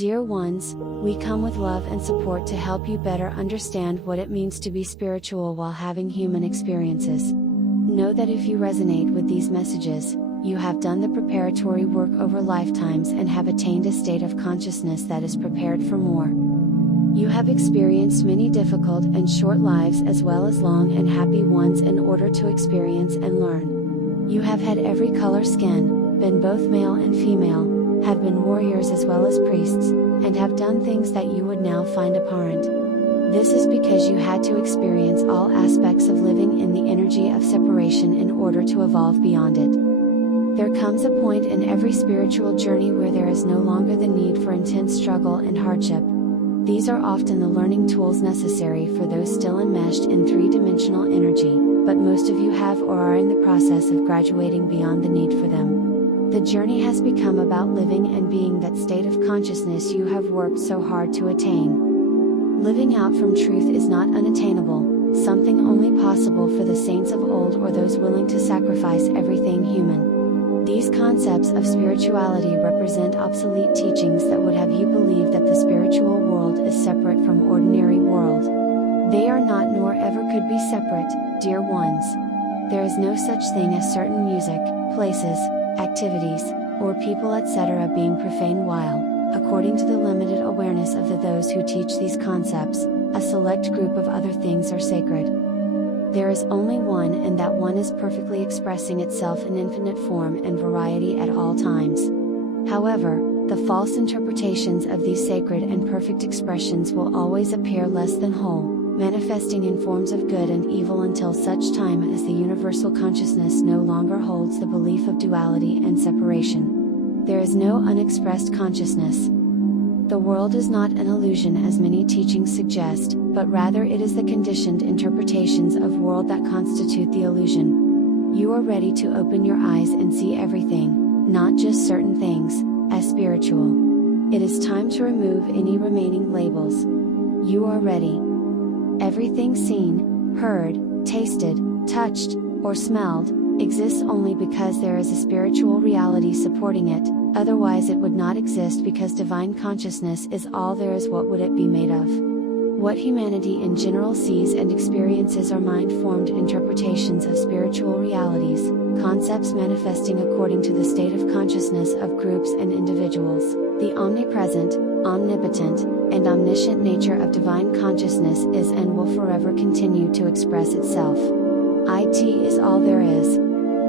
Dear ones, we come with love and support to help you better understand what it means to be spiritual while having human experiences. Know that if you resonate with these messages, you have done the preparatory work over lifetimes and have attained a state of consciousness that is prepared for more. You have experienced many difficult and short lives as well as long and happy ones in order to experience and learn. You have had every color skin, been both male and female, have been warriors as well as priests, and have done things that you would now find abhorrent. This is because you had to experience all aspects of living in the energy of separation in order to evolve beyond it. There comes a point in every spiritual journey where there is no longer the need for intense struggle and hardship. These are often the learning tools necessary for those still enmeshed in three-dimensional energy, but most of you have or are in the process of graduating beyond the need for them. The journey has become about living and being that state of consciousness you have worked so hard to attain. Living out from truth is not unattainable, something only possible for the saints of old or those willing to sacrifice everything human. These concepts of spirituality represent obsolete teachings that would have you believe that the spiritual world is separate from ordinary world. They are not nor ever could be separate, dear ones. There is no such thing as certain music, places, activities, or people etc. being profane while, according to the limited awareness of those who teach these concepts, a select group of other things are sacred. There is only one, and that one is perfectly expressing itself in infinite form and variety at all times. However, the false interpretations of these sacred and perfect expressions will always appear less than whole, manifesting in forms of good and evil until such time as the universal consciousness no longer holds the belief of duality and separation. There is no unexpressed consciousness. The world is not an illusion as many teachings suggest, but rather it is the conditioned interpretations of world that constitute the illusion. You are ready to open your eyes and see everything, not just certain things, as spiritual. It is time to remove any remaining labels. You are ready. Everything seen, heard, tasted, touched, or smelled, exists only because there is a spiritual reality supporting it, otherwise it would not exist because divine consciousness is all there is. What would it be made of? What humanity in general sees and experiences are mind-formed interpretations of spiritual realities, concepts manifesting according to the state of consciousness of groups and individuals. The omnipresent, omnipotent, and omniscient nature of divine consciousness is and will forever continue to express itself. It is all there is.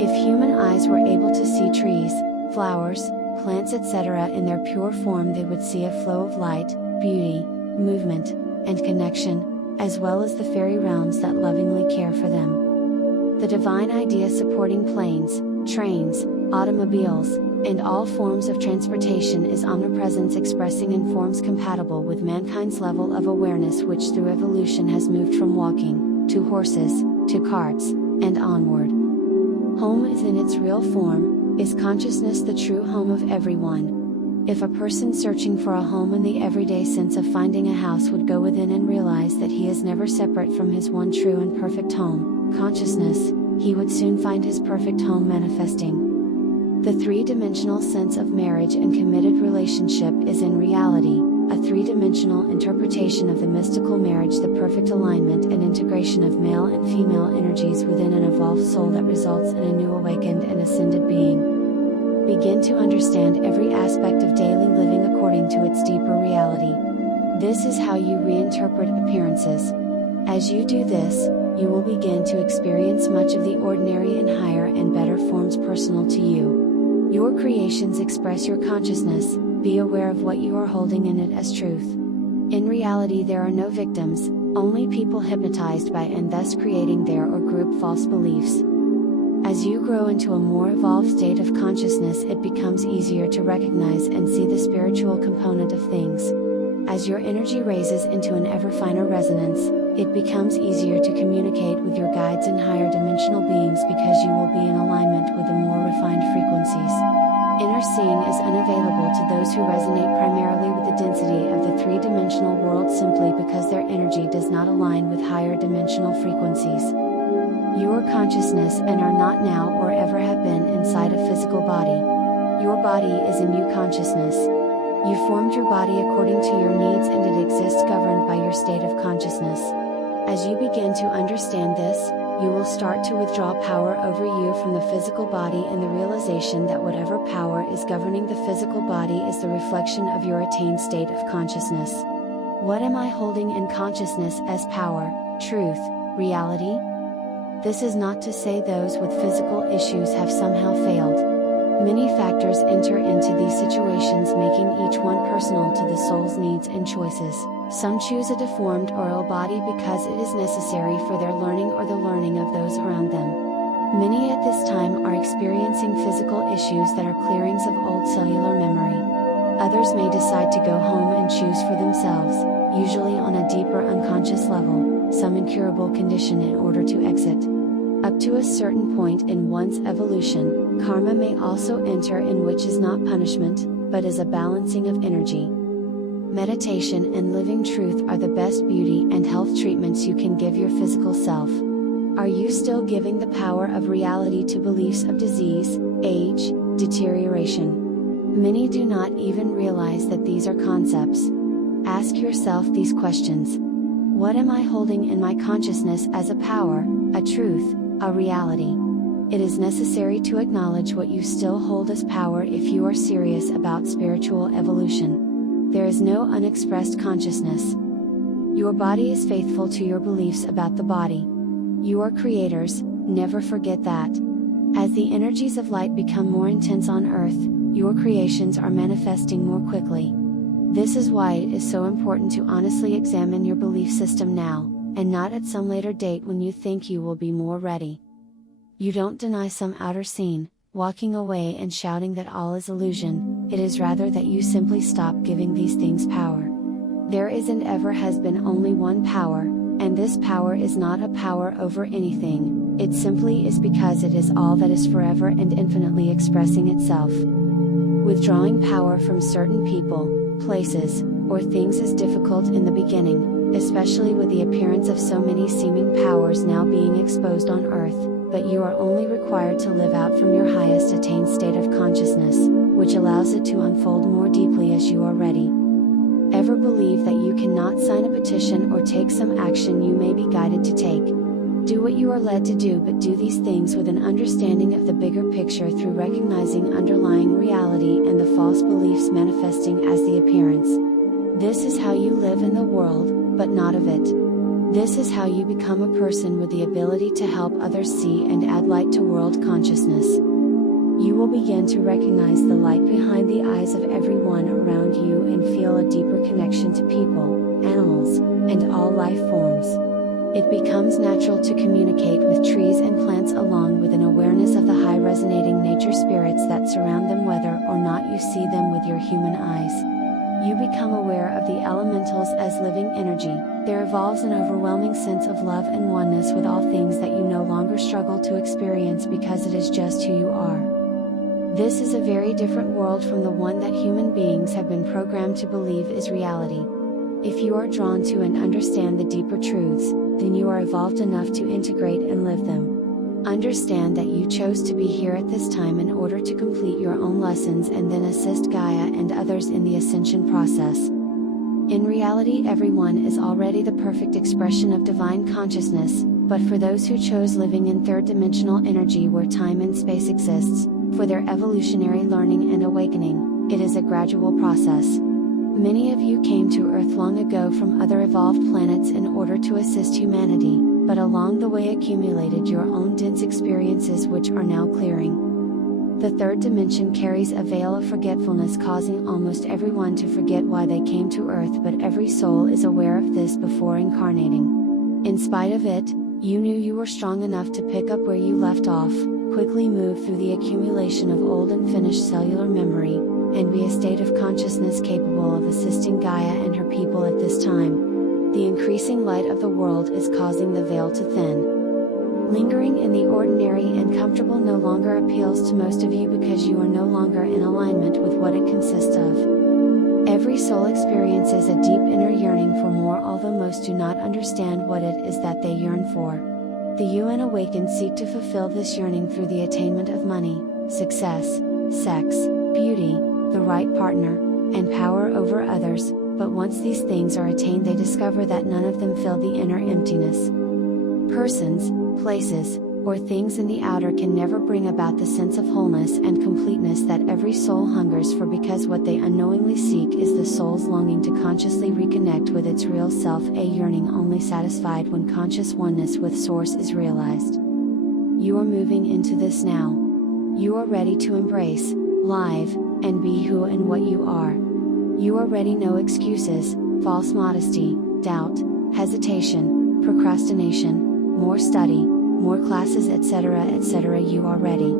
If human eyes were able to see trees, flowers, plants etc. in their pure form, they would see a flow of light, beauty, movement, and connection, as well as the fairy realms that lovingly care for them. The divine idea supporting planes, trains, automobiles, and all forms of transportation is omnipresence expressing in forms compatible with mankind's level of awareness, which through evolution has moved from walking, to horses, to carts, and onward. Home is in its real form, is consciousness the true home of everyone. If a person searching for a home in the everyday sense of finding a house would go within and realize that he is never separate from his one true and perfect home, consciousness, he would soon find his perfect home manifesting. The three-dimensional sense of marriage and committed relationship is in reality, a three-dimensional interpretation of the mystical marriage, the perfect alignment and integration of male and female energies within an evolved soul that results in a new awakened and ascended being. Begin to understand every aspect of daily living according to its deeper reality. This is how you reinterpret appearances. As you do this, you will begin to experience much of the ordinary in higher and better forms personal to you. Your creations express your consciousness. Be aware of what you are holding in it as truth. In reality, there are no victims, only people hypnotized by and thus creating their or group false beliefs. As you grow into a more evolved state of consciousness, it becomes easier to recognize and see the spiritual component of things. As your energy raises into an ever finer resonance, it becomes easier to communicate with your guides and higher dimensional beings because you will be in alignment with the more refined frequencies. Inner seeing is unavailable to those who resonate primarily with the density of the three-dimensional world simply because their energy does not align with higher dimensional frequencies. You are consciousness and are not now or ever have been inside a physical body. Your body is a new consciousness. You formed your body according to your needs and it exists governed by your state of consciousness. As you begin to understand this, you will start to withdraw power over you from the physical body in the realization that whatever power is governing the physical body is the reflection of your attained state of consciousness. What am I holding in consciousness as power, truth, reality? This is not to say those with physical issues have somehow failed. Many factors enter into these situations, making each one personal to the soul's needs and choices. Some choose a deformed or ill body because it is necessary for their learning or the learning of those around them. Many at this time are experiencing physical issues that are clearings of old cellular memory. Others may decide to go home and choose for themselves, usually on a deeper unconscious level, some incurable condition in order to exit. Up to a certain point in one's evolution, karma may also enter in, which is not punishment, but is a balancing of energy. Meditation and living truth are the best beauty and health treatments you can give your physical self. Are you still giving the power of reality to beliefs of disease, age, deterioration? Many do not even realize that these are concepts. Ask yourself these questions. What am I holding in my consciousness as a power, a truth, a reality? It is necessary to acknowledge what you still hold as power if you are serious about spiritual evolution. There is no unexpressed consciousness. Your body is faithful to your beliefs about the body. You are creators, never forget that. As the energies of light become more intense on Earth, your creations are manifesting more quickly. This is why it is so important to honestly examine your belief system now, and not at some later date when you think you will be more ready. You don't deny some outer scene, walking away and shouting that all is illusion, it is rather that you simply stop giving these things power. There is and ever has been only one power, and this power is not a power over anything, it simply is because it is all that is forever and infinitely expressing itself. Withdrawing power from certain people, places, or things is difficult in the beginning, especially with the appearance of so many seeming powers now being exposed on Earth, but you are only required to live out from your highest attained state of consciousness, which allows it to unfold more deeply as you are ready. Ever believe that you cannot sign a petition or take some action you may be guided to take. Do what you are led to do, but do these things with an understanding of the bigger picture through recognizing underlying reality and the false beliefs manifesting as the appearance. This is how you live in the world, but not of it. This is how you become a person with the ability to help others see and add light to world consciousness. You will begin to recognize the light behind the eyes of everyone around you and feel a deeper connection to people, animals, and all life forms. It becomes natural to communicate with trees and plants along with an awareness of the high resonating nature spirits that surround them, whether or not you see them with your human eyes. You become aware of the elementals as living energy. There evolves an overwhelming sense of love and oneness with all things that you no longer struggle to experience because it is just who you are. This is a very different world from the one that human beings have been programmed to believe is reality. If you are drawn to and understand the deeper truths, then you are evolved enough to integrate and live them. Understand that you chose to be here at this time in order to complete your own lessons and then assist Gaia and others in the ascension process. In reality, everyone is already the perfect expression of divine consciousness, but for those who chose living in third-dimensional energy where time and space exists, for their evolutionary learning and awakening, it is a gradual process. Many of you came to Earth long ago from other evolved planets in order to assist humanity, but along the way accumulated your own dense experiences which are now clearing. The third dimension carries a veil of forgetfulness, causing almost everyone to forget why they came to Earth, but every soul is aware of this before incarnating. In spite of it, you knew you were strong enough to pick up where you left off, quickly move through the accumulation of old and finished cellular memory, and be a state of consciousness capable of assisting Gaia and her people at this time. The increasing light of the world is causing the veil to thin. Lingering in the ordinary and comfortable no longer appeals to most of you because you are no longer in alignment with what it consists of. Every soul experiences a deep inner yearning for more, although most do not understand what it is that they yearn for. The UN awakened seek to fulfill this yearning through the attainment of money, success, sex, beauty, the right partner, and power over others, but once these things are attained they discover that none of them fill the inner emptiness. Persons, places, or things in the outer can never bring about the sense of wholeness and completeness that every soul hungers for, because what they unknowingly seek is the soul's longing to consciously reconnect with its real self, a yearning only satisfied when conscious oneness with Source is realized. You are moving into this now. You are ready to embrace, live, and be who and what you are. You are ready, no excuses, false modesty, doubt, hesitation, procrastination, more study, more classes, etc., etc. You are ready.